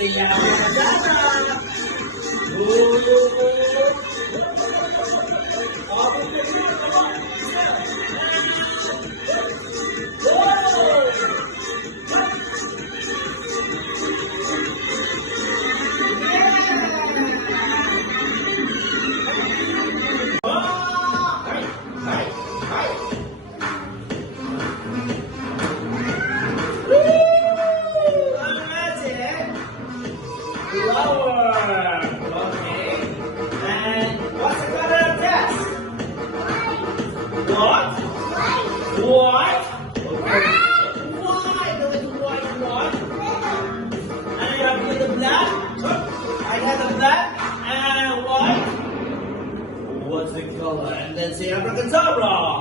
say abracadabra. Ooh. Flower. Okay. And what's the color of this? What? White. Okay. White. No, it's white. And you have the black. I have the black and white. What's the color? And then say abracadabra.